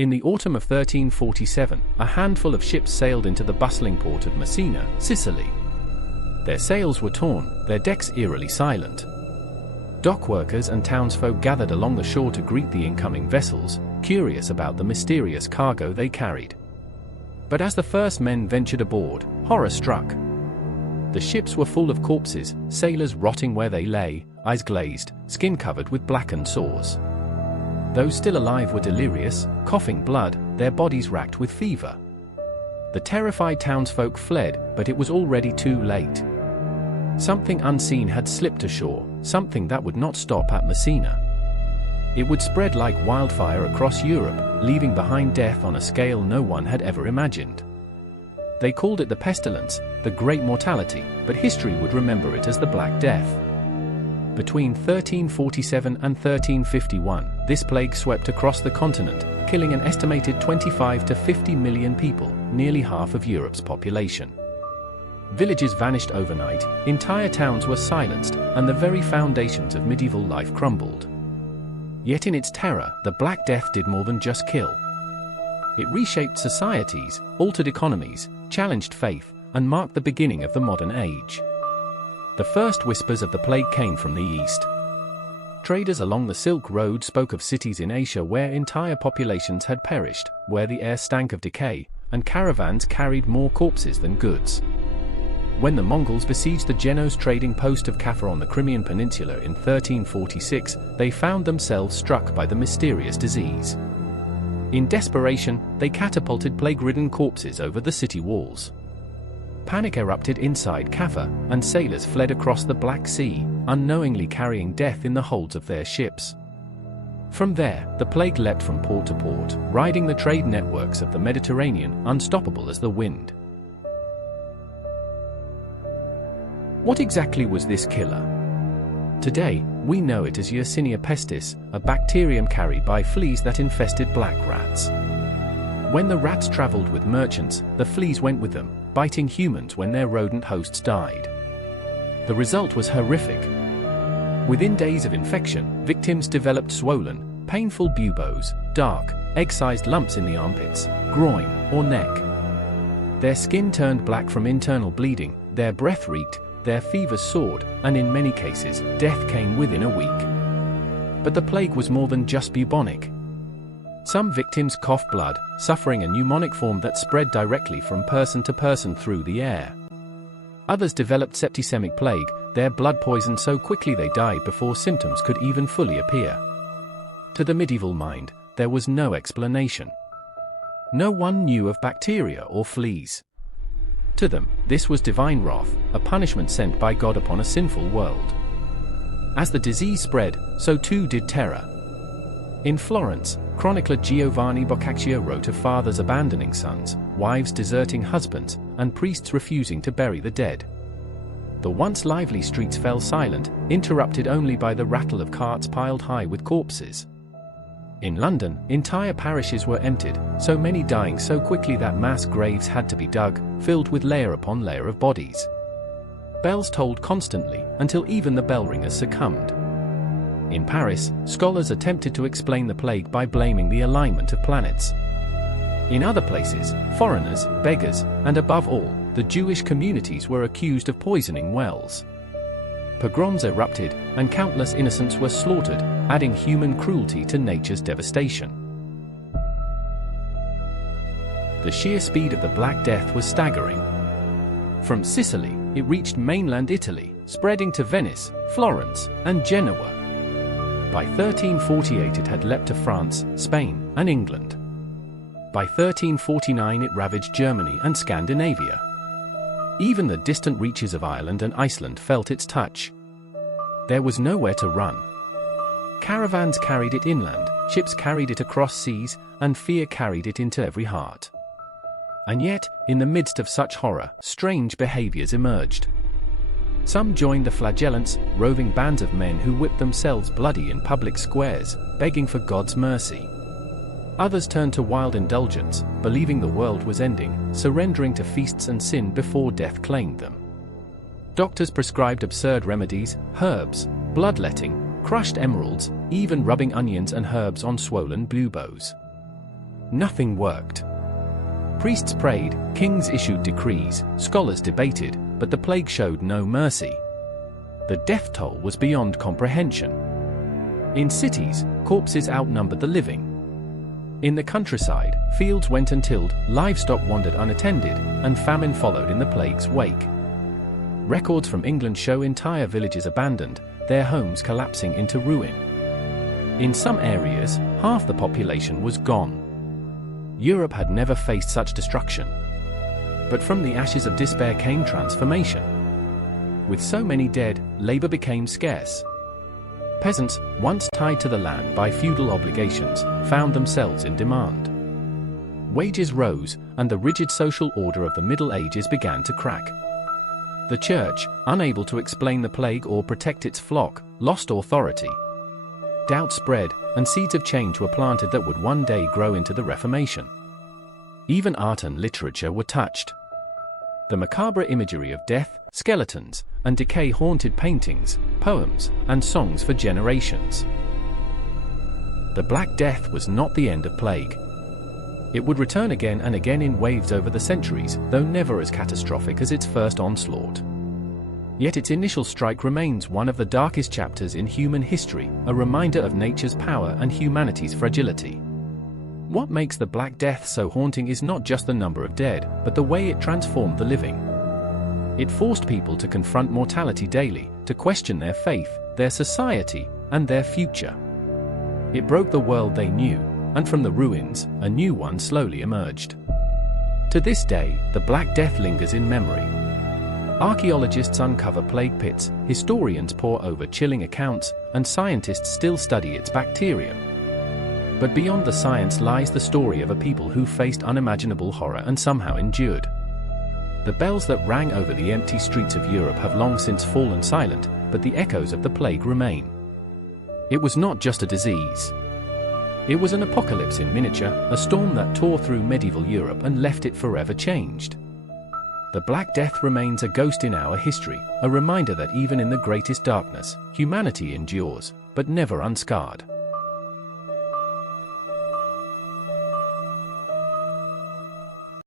In the autumn of 1347, a handful of ships sailed into the bustling port of Messina, Sicily. Their sails were torn, their decks eerily silent. Dockworkers and townsfolk gathered along the shore to greet the incoming vessels, curious about the mysterious cargo they carried. But as the first men ventured aboard, horror struck. The ships were full of corpses, sailors rotting where they lay, eyes glazed, skin covered with blackened sores. Those still alive were delirious, coughing blood, their bodies racked with fever. The terrified townsfolk fled, but it was already too late. Something unseen had slipped ashore, something that would not stop at Messina. It would spread like wildfire across Europe, leaving behind death on a scale no one had ever imagined. They called it the pestilence, the great mortality, but history would remember it as the Black Death. Between 1347 and 1351, this plague swept across the continent, killing an estimated 25 to 50 million people, nearly half of Europe's population. Villages vanished overnight, entire towns were silenced, and the very foundations of medieval life crumbled. Yet in its terror, the Black Death did more than just kill. It reshaped societies, altered economies, challenged faith, and marked the beginning of the modern age. The first whispers of the plague came from the east. Traders along the Silk Road spoke of cities in Asia where entire populations had perished, where the air stank of decay, and caravans carried more corpses than goods. When the Mongols besieged the Genoese trading post of Kaffa on the Crimean Peninsula in 1346, they found themselves struck by the mysterious disease. In desperation, they catapulted plague-ridden corpses over the city walls. Panic erupted inside Kaffa, and sailors fled across the Black Sea, unknowingly carrying death in the holds of their ships. From there, the plague leapt from port to port, riding the trade networks of the Mediterranean, unstoppable as the wind. What exactly was this killer? Today, we know it as Yersinia pestis, a bacterium carried by fleas that infested black rats. When the rats traveled with merchants, the fleas went with them, biting humans when their rodent hosts died. The result was horrific. Within days of infection, victims developed swollen, painful buboes, dark, egg-sized lumps in the armpits, groin, or neck. Their skin turned black from internal bleeding, their breath reeked, their fevers soared, and in many cases, death came within a week. But the plague was more than just bubonic. Some victims coughed blood, suffering a pneumonic form that spread directly from person to person through the air. Others developed septicemic plague, their blood poisoned so quickly they died before symptoms could even fully appear. To the medieval mind, there was no explanation. No one knew of bacteria or fleas. To them, this was divine wrath, a punishment sent by God upon a sinful world. As the disease spread, so too did terror. In Florence, chronicler Giovanni Boccaccio wrote of fathers abandoning sons, wives deserting husbands, and priests refusing to bury the dead. The once lively streets fell silent, interrupted only by the rattle of carts piled high with corpses. In London, entire parishes were emptied, so many dying so quickly that mass graves had to be dug, filled with layer upon layer of bodies. Bells tolled constantly, until even the bell ringers succumbed. In Paris, scholars attempted to explain the plague by blaming the alignment of planets. In other places, foreigners, beggars, and above all, the Jewish communities were accused of poisoning wells. Pogroms erupted, and countless innocents were slaughtered, adding human cruelty to nature's devastation. The sheer speed of the Black Death was staggering. From Sicily, it reached mainland Italy, spreading to Venice, Florence, and Genoa. By 1348 it had leapt to France, Spain, and England. By 1349 it ravaged Germany and Scandinavia. Even the distant reaches of Ireland and Iceland felt its touch. There was nowhere to run. Caravans carried it inland, ships carried it across seas, and fear carried it into every heart. And yet, in the midst of such horror, strange behaviors emerged. Some joined the flagellants, roving bands of men who whipped themselves bloody in public squares, begging for God's mercy. Others turned to wild indulgence, believing the world was ending, surrendering to feasts and sin before death claimed them. Doctors prescribed absurd remedies, herbs, bloodletting, crushed emeralds, even rubbing onions and herbs on swollen buboes. nothing worked. Priests prayed, kings issued decrees, scholars debated, but the plague showed no mercy. The death toll was beyond comprehension. In cities, corpses outnumbered the living. In the countryside, fields went untilled, livestock wandered unattended, and famine followed in the plague's wake. Records from England show entire villages abandoned, their homes collapsing into ruin. In some areas, half the population was gone. Europe had never faced such destruction. But from the ashes of despair came transformation. With so many dead, labor became scarce. Peasants, once tied to the land by feudal obligations, found themselves in demand. Wages rose, and the rigid social order of the Middle Ages began to crack. The church, unable to explain the plague or protect its flock, lost authority. Doubt spread, and seeds of change were planted that would one day grow into the Reformation. Even art and literature were touched. The macabre imagery of death, skeletons, and decay haunted paintings, poems, and songs for generations. The Black Death was not the end of plague. It would return again and again in waves over the centuries, though never as catastrophic as its first onslaught. Yet its initial strike remains one of the darkest chapters in human history, a reminder of nature's power and humanity's fragility. What makes the Black Death so haunting is not just the number of dead, but the way it transformed the living. It forced people to confront mortality daily, to question their faith, their society, and their future. It broke the world they knew, and from the ruins, a new one slowly emerged. To this day, the Black Death lingers in memory. Archaeologists uncover plague pits, historians pore over chilling accounts, and scientists still study its bacterium. But beyond the science lies the story of a people who faced unimaginable horror and somehow endured. The bells that rang over the empty streets of Europe have long since fallen silent, but the echoes of the plague remain. It was not just a disease. It was an apocalypse in miniature, a storm that tore through medieval Europe and left it forever changed. The Black Death remains a ghost in our history, a reminder that even in the greatest darkness, humanity endures, but never unscarred.